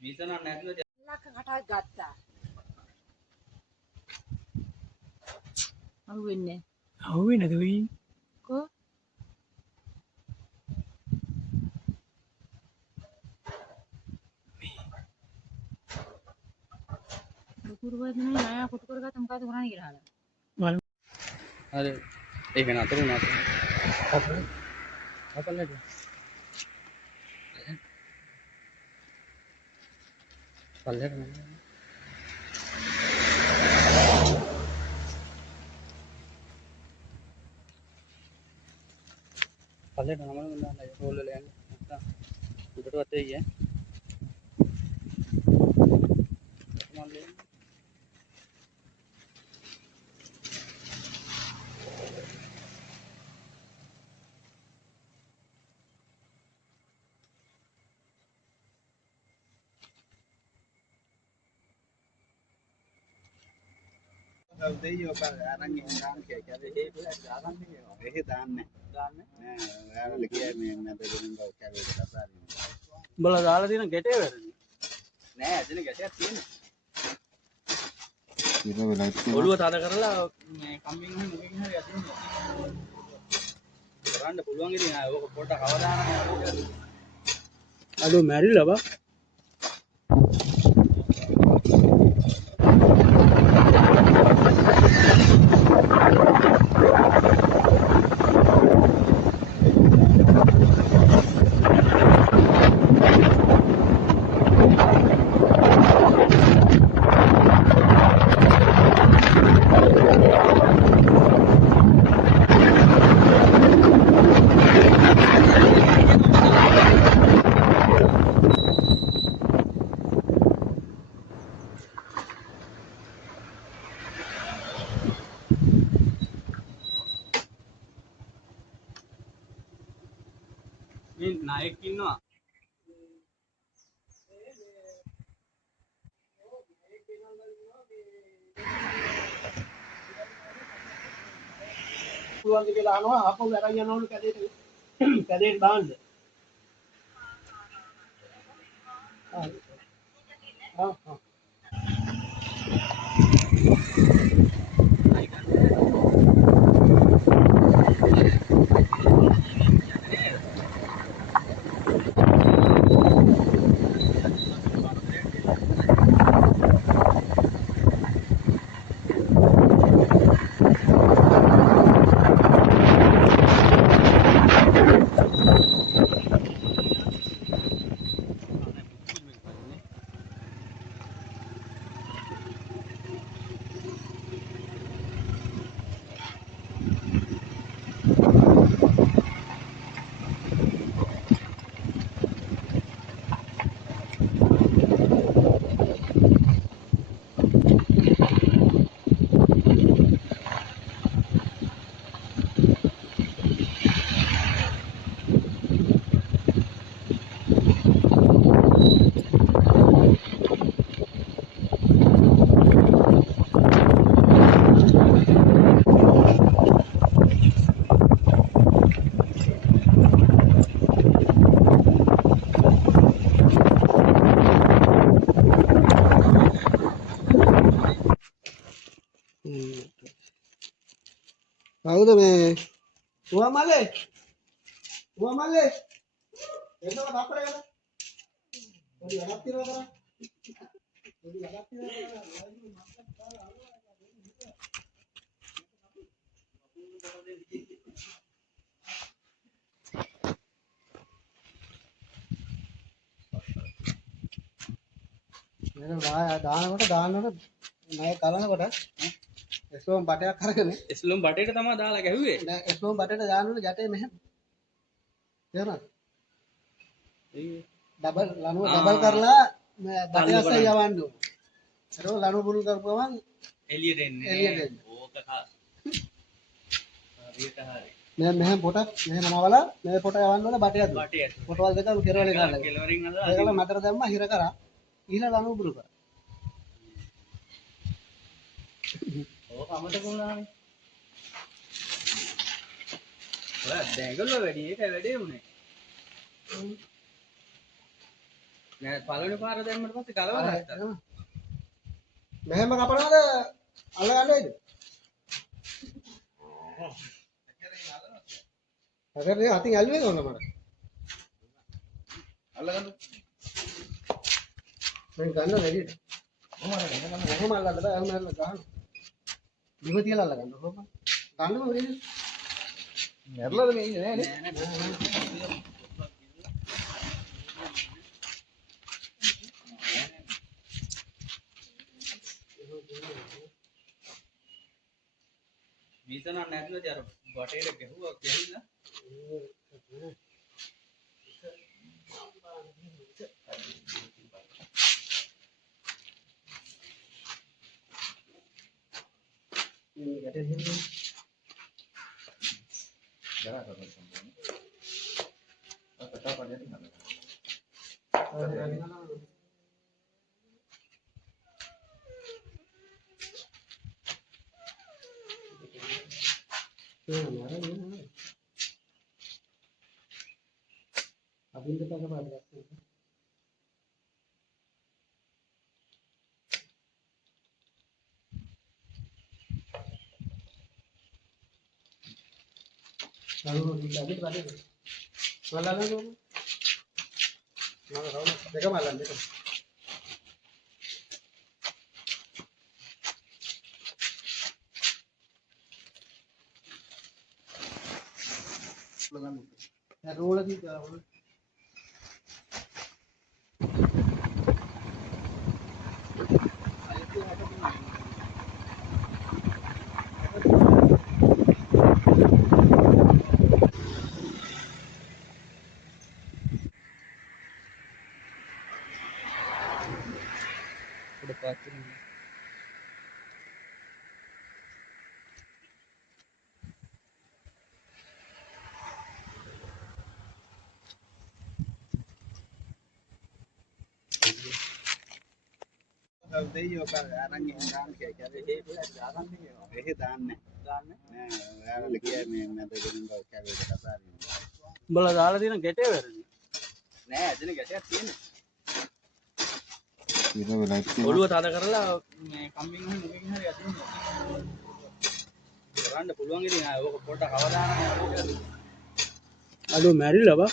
විසන නැතුව ලක්ක කටක් ගත්තා. අහුවෙන්නේ. අහුවෙන්නේ නැද වෙයි. කො? කුරුවද නේ නෑ කුටු කරගත්ත මොකද කරන්නේ කියලා අහලා. බලමු. හරි ඒක නතර වුණා. අපලට පල්ලෙට පල්ලෙට නමන ගන්න රෝල් වල යන්නේ නැත්නම් උඩටවත් වෙයි ඈ මල්ලේ දෙයියෝ අරන් දාන්න කියලා ඒක දාන්න කියනවා. ඒක දාන්නේ. දාන්නේ. නෑ ඔයාලා කියන්නේ මම දෙන්න බව කැලේ කතා කරනවා. උඹලා දාලා තියෙන ගැටේ වැරදි නෑ ඇදෙන ගැටයක් තියෙනවා ඉතින් වෙලා ඔළුව තද කරලා මේ කම්බින් හරි මොකකින් හරි ඇදෙනවා කරන්න පුළුවන් ඉතින් ආ ඕක පොඩ්ඩක් අවදානම අඩෝ මැරිලා බා. මේ නායක ඉන්නවා පුළුවන් කියලා අහනවා ආපහු අරන් යනවලු කැදේට දාන්න. ආ ආ කවුද මේ උවමලේ එන්නකොට අපරේකට පොඩි වැඩක් තියනවා දානකොට නය කලනකොට එස්ලෝම් බටයක් අරගෙන එස්ලොම් බටේට තමයි දාලා ගැහුවේ නෑ එස්ලෝම් බටේට දානවලු ගැටේ මෙහෙම තේරුණාද ඩබල් ලනුව ඩබල් කරලා බටය අස්සේ යවන්න ඕන ඒක ලනුව බුරු කරපුවම එළියට එන්නේ ඕක හරියට හරි මෙහෙම මෙහෙම පොටක් මෙහෙම නවලා මේ පොට යවන්න ඕන බටයක් බටේ පොටවල් දෙක කෙරවලේ ගන්න කෙලවරින් අදලා ඒකල මතර දැම්ම හිර කරා ඊළ ලනුව බුරු කරා ඕක අමතක වුණානේ ඔය දැඟලුව වැඩි ඒක වැඩේ උනේ නෑ පළවෙනි පාර දැම්මට පස්සේ ගලවලා ගත්තා. මෙහෙම කපනවාද අල්ල ගන්නේද? අගරේ අතින් ඇල්ලුවේ කොහොමද මට? අල්ල ගන්න. මම ගන්න වැඩිද? කොහොම අල්ලන්නද? එහෙම අල්ල ගන්න. දිව තියලා අල්ල ගන්න කොහොමද? ගන්නම වැඩිද? මැරලාද මේ ඉන්නේ නෑනේ. වීසන නැතුනද අර බටේට ගැහුවා ගැහිලා. මේ ගැටේ හින්දා ජරා කරනවා සම්බන්ධ. කතා පඩියට නම. අදින්ද තක පාඩයක්. Lalu lagi tadi malam itu malam mereka malam itu ya roll lagi උඩ පාත්‍රි. දෙයියෝ කර අරන් ගන්න කියලා ඒ පුළා දාගන්න කියනවා. එහෙ දාන්නේ. දාන්නේ. නෑ ඔයාලා කිය මේ මැදගෙන බව කැලේ කතා කරනවා. උඹලා දාලා තියෙන ගැටේ වැරදි. නෑ එතන ගැටයක් තියෙනවා. ඔළුව තද කරලා මේ කම්බින් හරි මොකකින් හරි අදිනවා. කරන්න පුළුවන් ඉතින් ආ ඕක පොඩ්ඩක් අවදානම අඩෝ මැරිලා බා.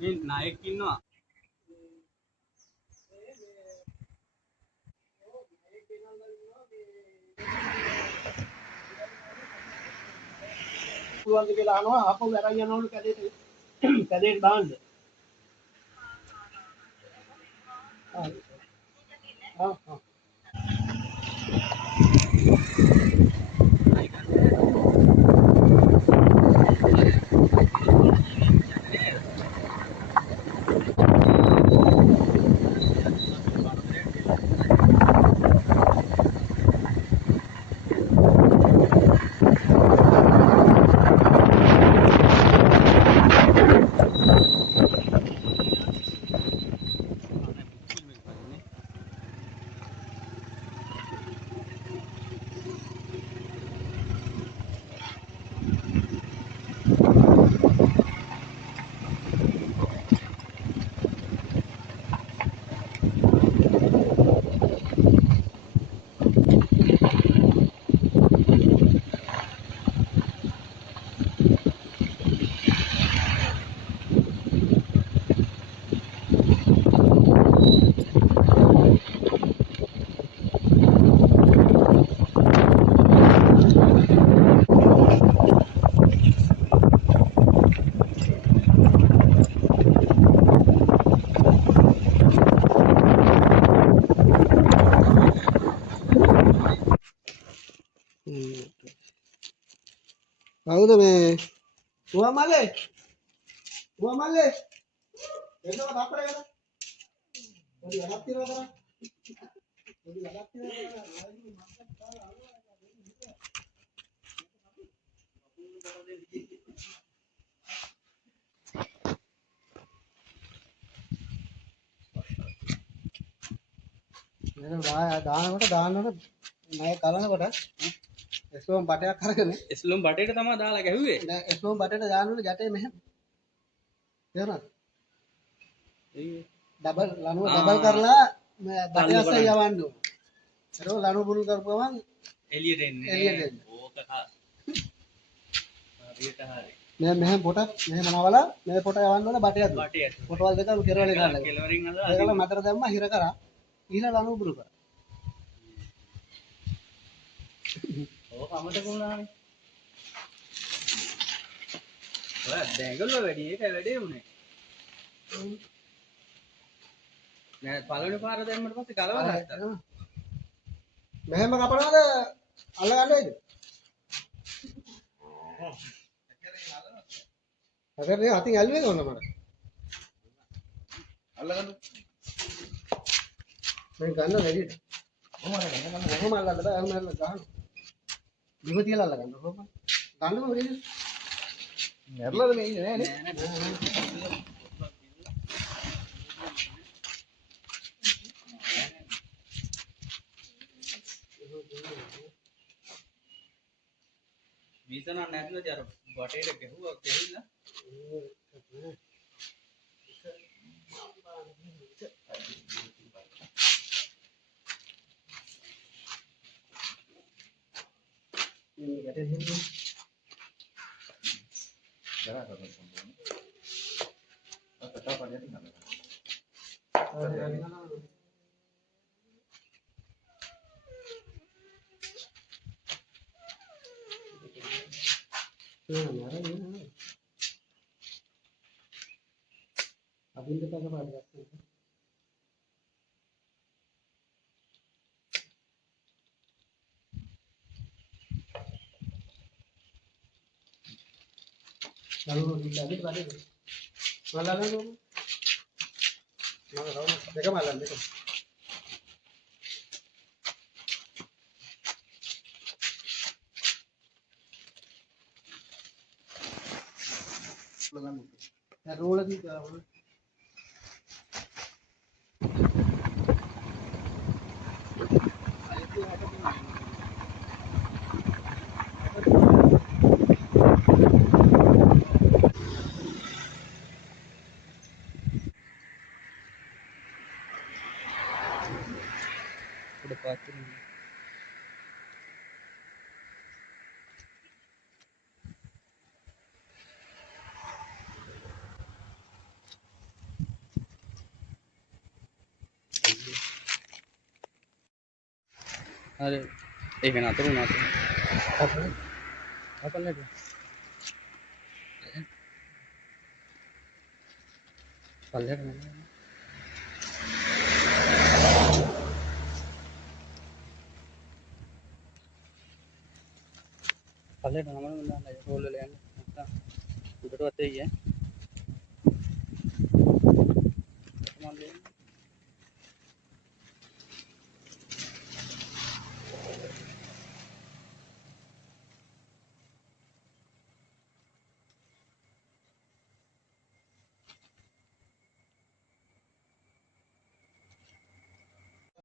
මේ නායක ඉන්නවා. පුළුවන් කියලා අහනවා ආපහු අරන් යනවලු කැදේට දාන්න. Tua male. Tua male. Eso va a parar. Jadi alat tira para. Jadi alat tira para. දානකොට නය කලනකොට එස්ලෝම් බටයක් අරගෙන එස්ලොම් බටේට තමයි දාලා ගැහුවේ. දැන් එස්ලෝම් බටේට දානවල ගැටේ මෙහෙම තේරුණාද ඩබල් ලනුව ඩබල් කරලා බටය අස්සේ යවන්න ඕන ඒක ලනුව පුරුල් කරපුවම එළියට එන්නේ. එළියට එන්නේ. ඕක හරියට හරි. මේ මෙහෙම පොට මෙහෙම නවලා මේ පොට යවන්න ඕන බටයට බටේට. පොටවල් දෙක කෙරවලේ ගන්න කෙලවරින් අල්ලලා ඒකල මතර දැම්ම හිර කරා ඊළඟ ලනුව පුරුල් කරා ඕක අමතක වුණානේ. ඔය දැඟලුව වැඩි ඒක වැඩේ උනේ. නෑ පළවෙනි පාර දැම්මට පස්සේ ගලව ගත්තා. මෙහෙම කපනවාද අල්ල ගන්නයිද අගරේ අතින් ඇල්ලුවේ කොහොමද මට අල්ල ගන්න මම ගන්න වැඩිද කොහොම අල්ලන්නද එහෙම අල්ල ගන්න දිව තියලා අල්ල ගන්න කොහොම ගන්නම වැඩිද මැරලාද මේ ඉන්නේ නෑ නේ මීසන නැතුනද අර බටේට ගැහුවා ගැහිලා මේ ගැටේ දෙන්නේ ජරා කරන සම්පූර්ණ අතට පඩියට නම අදින්ද පස්සේ පාඩයක් lalu dicari tadi malam itu mana tahu mereka malam itu roll lagi උඩ පාත්‍රි අර ඒක නතර වුණා apa lagi පල්ලෙහාට නමන නෑ රෝල් වල යන්නේ නැත්තම් උඩටවත් එයි ඈ